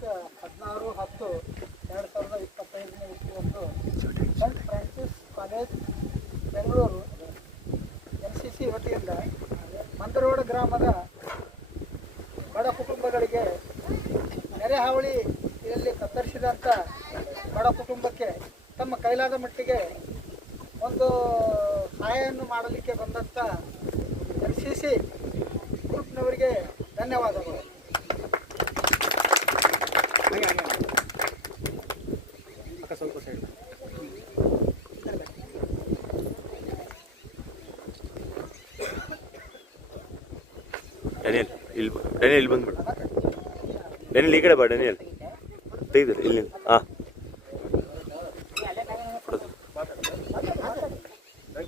ತಾರೀಕು ಹದಿನಾರು, ಹತ್ತು, ಎರಡು ಸಾವಿರದ ಇಪ್ಪತ್ತೈದನೇ ಇಸ್ವಿಯಂದು Saint Francis College Bengaluru, N C C ವತಿಯಿಂದ ಮಂದರೋಡ ಗ್ರಾಮದ ಬಡ ಕುಟುಂಬಗಳಿಗೆ ನೆರೆ ಹಾವಳಿಯಲ್ಲಿ ಕತ್ತರಿಸಿದಂಥ ಬಡ ಕುಟುಂಬಕ್ಕೆ ತಮ್ಮ ಕೈಲಾದ ಮಟ್ಟಿಗೆ ಒಂದು ಸಹಾಯವನ್ನು ಮಾಡಲಿಕ್ಕೆ ಬಂದಂಥ ಎನ್ ಸಿ ಸಿ ಗ್ರೂಪ್ನವರಿಗೆ ಧನ್ಯವಾದಗಳು. ಡ್ಯಾನಿಯಲ್ ಇಲ್ಲಿ ಡ್ಯಾನಿಯಲ್ ಇಲ್ಲಿ ಬಂದ್ಬಿಡು ಡ್ಯಾನಿಯಲ್ ಈ ಕಡೆ ಬಾ ಡ್ಯಾನಿಯಲ್ ತೆಗೆದಿಲ್ಲ ಇಲ್ಲಿ ಹಾಂ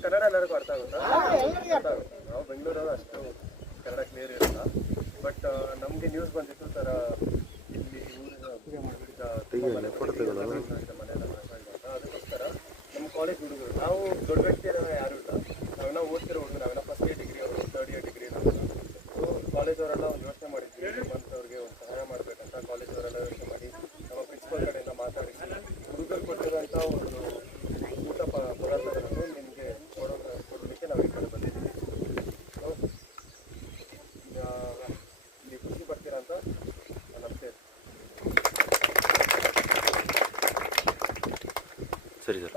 ಕನ್ನಡ ಎಲ್ಲರಿಗೂ ಅರ್ಥ ಆಗುತ್ತಾ. ನಾವು ಕ್ಲಿಯರ್ ಇರಲ್ಲ ಬಟ್ ನಮಗೆ ನ್ಯೂಸ್ ಬಂದಿತ್ತು ಸರ್ ಇಲ್ಲಿ ಅಂತ. ಅದಕ್ಕೋಸ್ಕರ ನಮ್ಮ ಕಾಲೇಜ್ ಹುಡುಗರು ನಾವು ದೊಡ್ಡ ವ್ಯಕ್ತಿ ಯಾರು ಕಾಲೇಜವರೆಲ್ಲ ಒಂದು ಯೋಚನೆ ಮಾಡಿದ್ವಿ. ಅವ್ರಿಗೆ ಒಂದು ಸಹಾಯ ಮಾಡಬೇಕಂತ ಕಾಲೇಜವರೆಲ್ಲ ಯೋಚನೆ ಮಾಡಿ ನಮ್ಮ ಪ್ರಿನ್ಸಿಪಲ್ ಕಡೆಯಿಂದ ಮಾತಾಡಿಸಿ ಹುಡುಗರು ಕೊಟ್ಟಿರೋಂಥ ಒಂದು ಊಟ ಪದಾರ್ಥಗಳನ್ನು ನಿಮಗೆ ಕೊಡೋ ಕೊಡಲಿಕ್ಕೆ ನಾವು ಈ ಕಡೆ ಬಂದಿದ್ದೀವಿ. ನೀವು ಖುಷಿ ಅಂತ ಸರಿ ಸರ್.